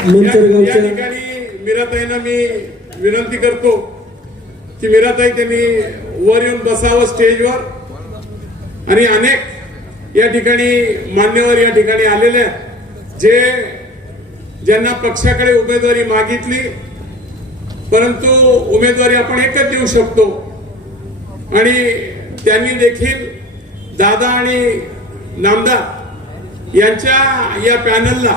या ठिकाणी मीराताईंना मी विनंती करतो की मीराताई त्यांनी वर येऊन बसावं स्टेजवर. आणि अनेक या ठिकाणी मान्यवर या ठिकाणी आलेले आहेत, जे ज्यांना पक्षाकडे उमेदवारी मागितली परंतु उमेदवारी आपण एकच देऊ शकतो. आणि त्यांनी देखील दादा आणि नामदार यांच्या या पॅनलला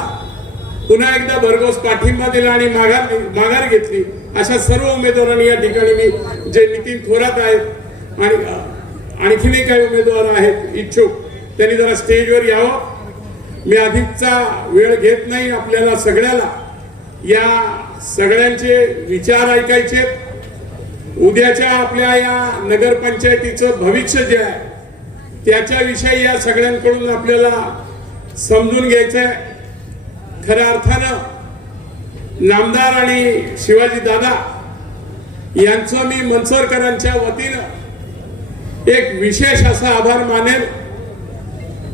पुन्हा एकदा भरघोस पाठिंबा दिला आणि माघार माघार घेतली. अशा सर्व उमेदवारांनी या ठिकाणी मी जे नितीन थोरात आहेत आणि आणखीनही काही उमेदवार आहेत इच्छुक त्यांनी जरा स्टेजवर यावं. मी अधिकचा वेळ घेत नाही आपल्याला सगळ्याला. या सगळ्यांचे विचार ऐकायचे. उद्याच्या आपल्या या नगरपंचायतीचं भविष्य जे आहे त्याच्याविषयी या सगळ्यांकडून आपल्याला समजून घ्यायचंय. खऱ्या अर्थानं नामदार आणि शिवाजी दादा यांचं मी मनसरकरांच्या वतीनं एक विशेष असा आभार मानेल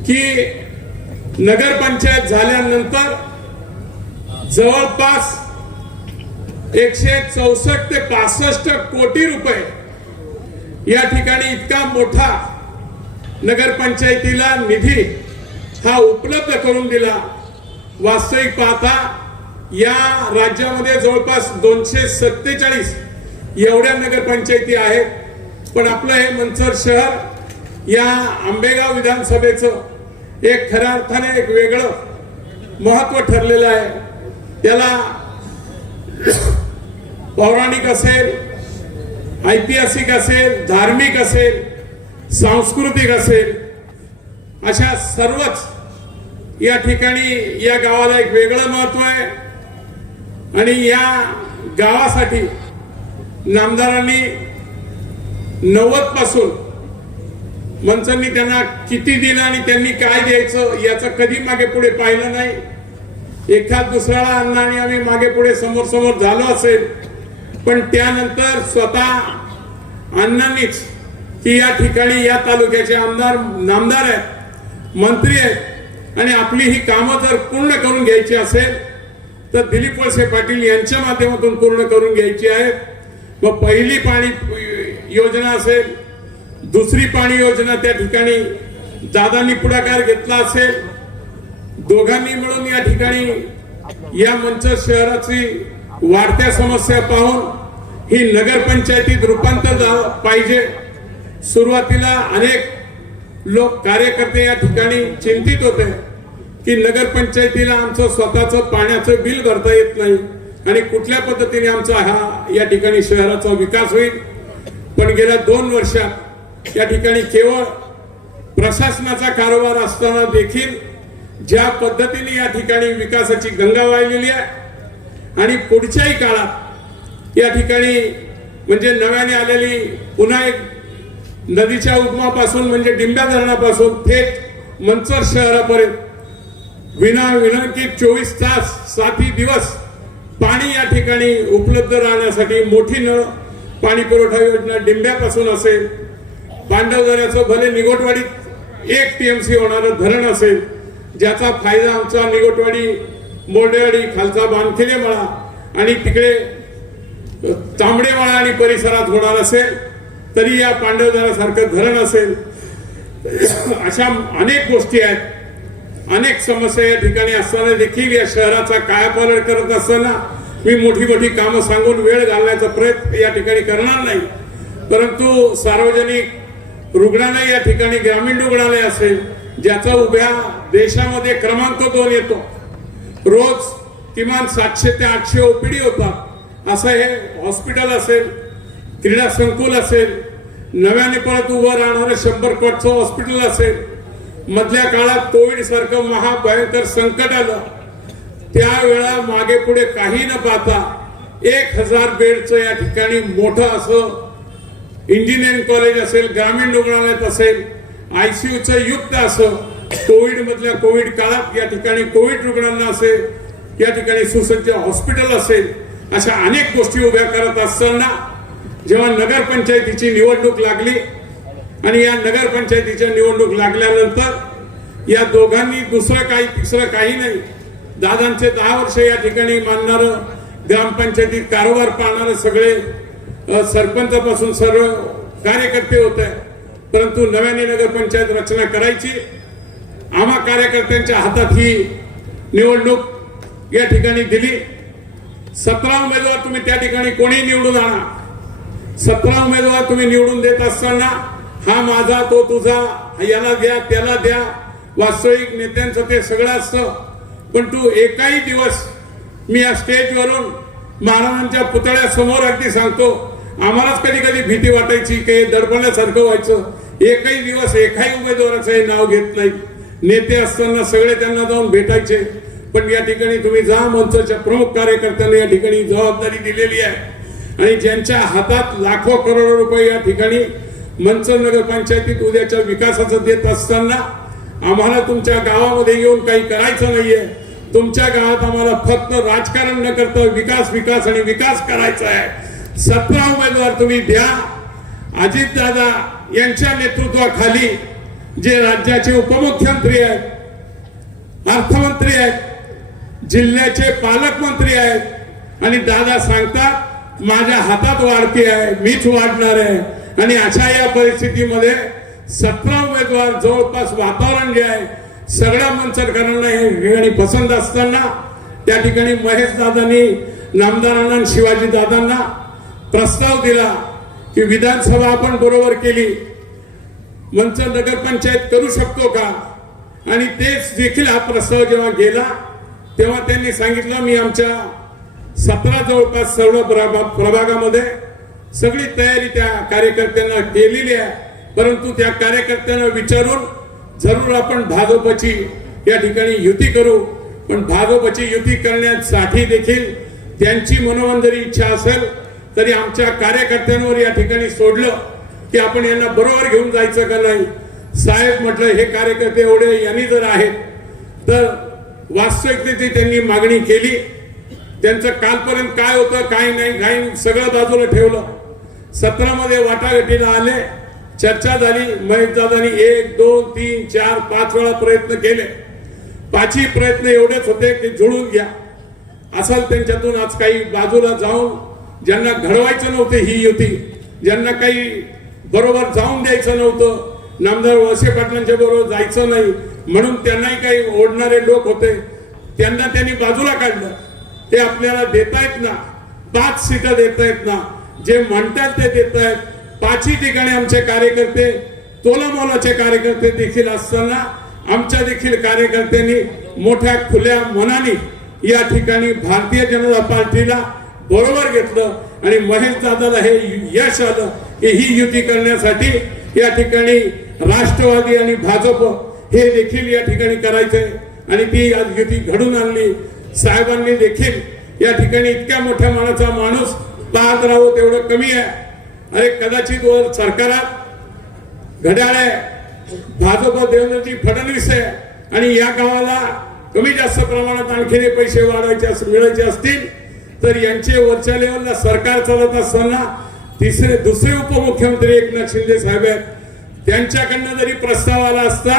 की नगरपंचायत झाल्यानंतर जवळपास एकशे चौसष्ट ते पासष्ट कोटी रुपये या ठिकाणी इतका मोठा नगरपंचायतीला निधी हा उपलब्ध करून दिला. वास्तविक पाहता या राज्यामध्ये जवळपास दोनशे सत्तेचाळीस एवढ्या नगरपंचायती आहेत. पण आपलं हे मंचर शहर या आंबेगाव विधानसभेचं एक खऱ्या अर्थाने एक वेगळं महत्त्व ठरलेलं आहे. त्याला पौराणिक असेल ऐतिहासिक असेल धार्मिक असेल सांस्कृतिक असेल अशा सर्वच या ठिकाणी या गावाला एक वेगळं महत्त्व आहे. आणि या गावासाठी नामदारांनी नव्वदपासून मनसांनी त्यांना किती दिलं आणि त्यांनी काय द्यायचं याचं कधी मागे पुढे पाहिलं नाही. एखाद दुसऱ्याला अण्णा आणि आम्ही मागे पुढे समोर समोर झालो असेल पण त्यानंतर स्वतः अण्णांनीच की या ठिकाणी या तालुक्याचे आमदार नामदार आहेत मंत्री आहेत आणि आपली ही कामं जर पूर्ण करून घ्यायची असेल तर दिलीप वळसे पाटील यांच्या माध्यमातून पूर्ण करून घ्यायची आहेत मग पहिली पाणी योजना असेल दुसरी पाणी योजना त्या ठिकाणी दादांनी पुढाकार घेतला असेल. दोघांनी मिळून या ठिकाणी या मंच शहराची वाढत्या समस्या पाहून ही नगरपंचायतीत रूपांतर झा- पाहिजे. सुरुवातीला अनेक लोक कार्यकर्ते या ठिकाणी चिंतित होते की नगरपंचायतीला आमचं स्वतःचं पाण्याचं बिल भरता येत नाही आणि कुठल्या पद्धतीने आमचा हा या ठिकाणी शहराचा विकास होईल. पण गेल्या दोन वर्षात या ठिकाणी केवळ प्रशासनाचा कारोबार असताना देखील ज्या पद्धतीने या ठिकाणी विकासाची गंगा वाहिलेली आहे आणि पुढच्याही काळात या ठिकाणी म्हणजे नव्याने आलेली पुन्हा एक नदीच्या उगमापासून म्हणजे डिंब्या धरणापासून थेट मंचर शहरापर्यंत. विना विनंती चोवीस तास साती दिवस पाणी या ठिकाणी उपलब्ध राहण्यासाठी मोठी नळ पाणी पुरवठा योजना डिंब्यापासून असेल. पांडवदऱ्याचं भले निगोटवाडीत एक टीएमसी होणारं धरण असेल ज्याचा फायदा आमचा निगोटवाडी मोडेवाडी खालचा बांधखेले मळा आणि तिकडे तांबडेवाळा आणि परिसरात होणार असेल. तरी या पांडवदऱ्यासारखं धरण असेल अशा अनेक गोष्टी आहेत. अनेक समस्या या ठिकाणी असताना देखील या शहराचा कायापालट करत असताना मी मोठी मोठी कामं सांगून वेळ घालण्याचा प्रयत्न या ठिकाणी करणार नाही. परंतु सार्वजनिक रुग्णालय या ठिकाणी ग्रामीण रुग्णालय असेल ज्याचा उभ्या देशामध्ये क्रमांक दोन येतो. रोज किमान सातशे ते आठशे ओपीडी होतात. असं हे हॉस्पिटल असेल क्रीडा संकुल असेल नव्याने परत उभं राहणारं शंभर कोटचं हॉस्पिटल असेल. मधल्या काळात कोविड सारखं महाभयंकर संकट आलं. त्यावेळा मागे पुढे काही न पाहता एक हजार बेडचं या ठिकाणी मोठं असं इंजिनिअरिंग कॉलेज असेल ग्रामीण रुग्णालयात असेल आयसीयूचं युक्त असं कोविड मधल्या कोविड काळात या ठिकाणी कोविड रुग्णांना असेल या ठिकाणी सुसज्ज हॉस्पिटल असेल अशा अनेक गोष्टी उभ्या करत असताना जेव्हा नगरपंचायतीची निवडणूक लागली आणि या नगरपंचायतीच्या निवडणूक लागल्यानंतर या दोघांनी दुसरं काही तिसरं काही नाही. दादांचे दहा वर्ष या ठिकाणी मानणार ग्रामपंचायतीत कारोबार पाहणारे सगळे सरपंचपासून सरपंचापासून सर्व कार्यकर्ते होते. परंतु नव्याने नगरपंचायत रचना करायची. आम्हा कार्यकर्त्यांच्या हातात ही निवडणूक या ठिकाणी दिली. सतरा उमेदवार तुम्ही त्या ठिकाणी कोणी निवडून आणा. सतरा उमेदवार तुम्ही निवडून देत असताना हा माझा तो तुझा याला द्या त्याला द्या. वास्तविक नेत्यांचं ते सगळं असतं. पण तू एकाही दिवस मी या स्टेजवरून महाराजांच्या पुतळ्यासमोर अगदी सांगतो आम्हालाच कधी कधी भीती वाटायची की दडपण्यासारखं व्हायचं. एकही दिवस एकाही उमेदवाराचं हे नाव घेत नाही. नेते असताना सगळे त्यांना जाऊन भेटायचे. पण या ठिकाणी तुम्ही जा मंचच्या प्रमुख कार्यकर्त्यांना या ठिकाणी जबाबदारी दिलेली आहे. आणि ज्यांच्या हातात लाखो करोडो रुपये या ठिकाणी मंच नगरपंचायतीत उद्याच्या विकासाचं देत असताना आम्हाला तुमच्या गावामध्ये येऊन काही करायचं नाहीये. तुमच्या गावात आम्हाला फक्त राजकारण न करता विकास विकास आणि विकास करायचा आहे. सतरा उमेदवार तुम्ही द्या. अजितदादा यांच्या नेतृत्वाखाली जे राज्याचे उपमुख्यमंत्री आहेत अर्थमंत्री आहेत जिल्ह्याचे पालकमंत्री आहेत आणि दादा सांगतात माझ्या हातात वाढती आहे मीच वाढणार आहे. आणि अशा या परिस्थितीमध्ये सतरा उमेदवार जवळपास वातावरण जे आहे सगळ्या मंचरकरांना हे ठिकाणी पसंत असताना त्या ठिकाणी महेश दादांनी नामदारांना शिवाजी दादांना प्रस्ताव दिला की विधानसभा आपण बरोबर केली. मंच नगरपंचायत करू शकतो का? आणि तेच देखील हा प्रस्ताव जेव्हा गेला तेव्हा त्यांनी सांगितलं मी आमच्या सतरा जवळपास सर्व प्रभा- प्रभागामध्ये सगळी तयारी त्या कार्यकर्त्यांना केलेली आहे. परंतु त्या कार्यकर्त्यांना विचारून जरूर आपण भाजपची या ठिकाणी युती करू. पण भाजपची युती करण्यासाठी देखील त्यांची मनोवंदरी इच्छा असेल तरी आमच्या कार्यकर्त्यांवर या ठिकाणी सोडलं की आपण यांना बरोबर घेऊन जायचं का नाही? साहेब म्हटलं हे कार्यकर्ते एवढे यांनी जर आहेत तर वास्तविकतेची त्यांनी मागणी केली त्यांचं कालपर्यंत काय होतं काय नाही काही सगळं बाजूला ठेवलं. सत्रामध्ये वाटाघाटीला आले चर्चा झाली महेश दादानी एक दोन तीन चार पाच वेळा प्रयत्न केले. पाचही प्रयत्न एवढेच होते की जुळून घ्या. असाल त्यांच्यातून आज काही बाजूला जाऊन ज्यांना घडवायचं नव्हते ही युती ज्यांना काही बरोबर जाऊन द्यायचं नव्हतं नामदार वळसे पाटलांच्या बरोबर जायचं नाही म्हणून त्यांनाही काही ओढणारे लोक होते. त्यांना त्यांनी बाजूला काढलं. ते आपल्याला देतायत ना. पाच सीटं देतायत ना. जे म्हणतात ते देतायत. पाचही ठिकाणी आमचे कार्यकर्ते तोलामोलाचे कार्यकर्ते देखील असताना आमच्या देखील कार्यकर्त्यांनी मोठ्या खुल्या मनाने या ठिकाणी भारतीय जनता पार्टीला बरोबर घेतलं आणि महेश दादाला हे यश आलं की ही युती करण्यासाठी या ठिकाणी राष्ट्रवादी आणि भाजप हे देखील या ठिकाणी करायचंय आणि ती आज युती घडून आणली. साहेबांनी देखील या ठिकाणी इतक्या मोठ्या मानाचा माणूस पाहत राहू तेवढं कमी आहे. अरे कदाचित वर सरकारात घड्याळ आहे भाजप देवेंद्रजी फडणवीस आहे आणि या गावाला कमी जास्त प्रमाणात आणखीन पैसे वाढवायचे मिळायचे असतील तर यांचे वरच्या लेवलला सरकार चालत असताना तिसरे दुसरे उपमुख्यमंत्री एकनाथ शिंदे साहेब आहेत. त्यांच्याकडनं जरी प्रस्ताव आला असता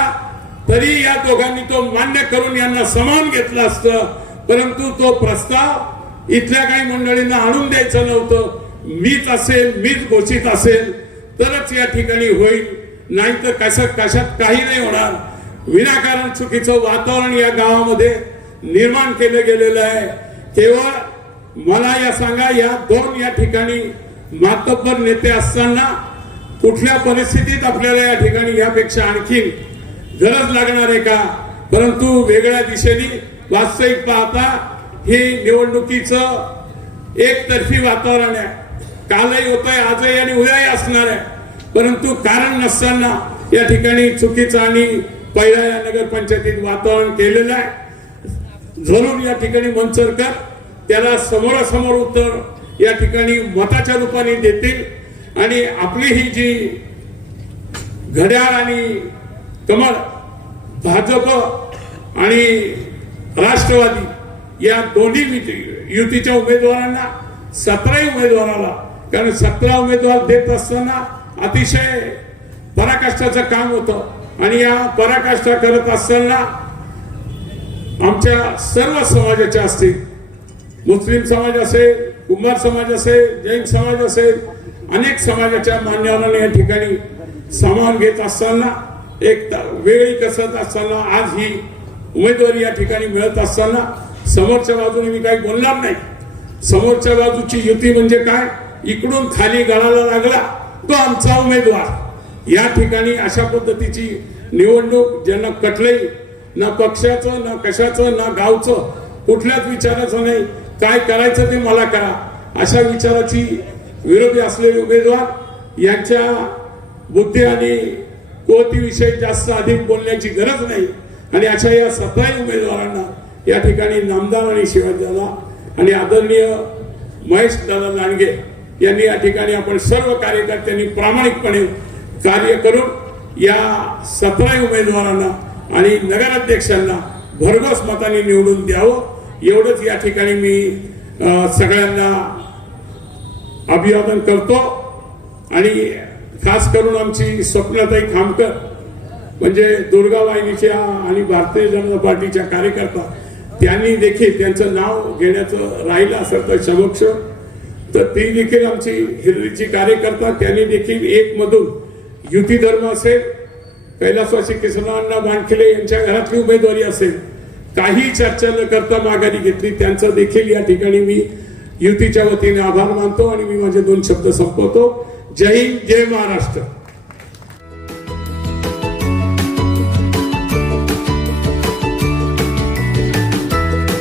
तरी या दोघांनी तो मान्य करून यांना समान घेतलं असतं परंतु तो प्रस्ताव इथल्या काही मंडळींना आणून द्यायचं नव्हतं. मीच असेल मीच घोषित असेल तरच या ठिकाणी होईल. नाहीतर तर कशात काही नाही होणार. विनाकारण चुकीचं वातावरण या गावामध्ये निर्माण केलं गेलेलं आहे. केवळ मला या सांगा या दोन या ठिकाणी मातब्बर नेते असताना कुठल्या परिस्थितीत आपल्याला या ठिकाणी यापेक्षा आणखी गरज लागणार आहे का? परंतु वेगळ्या दिशेने वास्तविक पाहता हे निवडणुकीचं एकतर्फी वातावरण आहे. कालही होत आहे आजही आणि उद्याही असणार आहे. परंतु कारण नसताना या ठिकाणी चुकीचं आणि पहिल्या या नगरपंचायतीत वातावरण केलेलं आहे. जरूर या ठिकाणी मंचरकर त्याला समोरासमोर उत्तर या ठिकाणी मताच्या रूपाने देतील. आणि आपली ही जी घड्याळ आणि कमळ भाजप आणि राष्ट्रवादी. या दोन्ही युतीच्या उमेदवारांना सतराही उमेदवाराला कारण सतरा उमेदवार देत असताना अतिशय पराकाष्ठाचं काम होतं. आणि या पराकाष्ठा करत असताना आमच्या सर्व समाजाच्या असतील मुस्लिम समाज असेल कुंभार समाज असेल जैन समाज असेल अनेक समाजाच्या मान्यवरांनी या ठिकाणी सामावून घेत असताना एक वेळी कसत कसरत असताना आज ही उमेदवारी या ठिकाणी मिळत असताना समोरच्या बाजूने मी काही बोलणार नाही. समोरच्या बाजूची युती म्हणजे काय? इकडून खाली गळाला लागला तो आमचा उमेदवार. या ठिकाणी अशा पद्धतीची निवडणूक ज्यांना कटलंही ना पक्षाचं ना कशाचं ना गावचं कुठल्याच विचाराचं नाही. काय करायचं ते मला करा. अशा विचाराची विरोधी असलेले उमेदवार यांच्या बुद्धी आणि कोतीविषयी जास्त अधिक बोलण्याची गरज नाही. आणि अशा या सतराही उमेदवारांना या ठिकाणी नामदार आणि शिवाजीदादा आणि आदरणीय महेश दादा लांडगे यांनी या ठिकाणी आपण सर्व कार्यकर्त्यांनी प्रामाणिकपणे कार्य करून या सतराही उमेदवारांना आणि नगराध्यक्षांना भरघोस मताने निवडून द्यावं. एवढंच या ठिकाणी मी सगळ्यांना अभिवादन करतो. आणि खास करून आमची स्वप्नताई खामकर म्हणजे दुर्गा वाहिनीच्या आणि भारतीय जनता पार्टीच्या कार्यकर्ता त्यांनी देखील त्यांचं नाव घेण्याचं राहिलं असेल तर समक्ष तर ती देखील आमची हिरडीची कार्यकर्ता त्यांनी देखील एक मधून युती धर्म असेल कैलासवासी किसनांना बांडखिले यांच्या घरातली उमेदवारी असेल काही चर्चा न करता माघारी घेतली त्यांचं देखील या ठिकाणी मी युतीच्या वतीने आभार मानतो आणि मी माझे दोन शब्द संपवतो. जय हिंद जय महाराष्ट्र.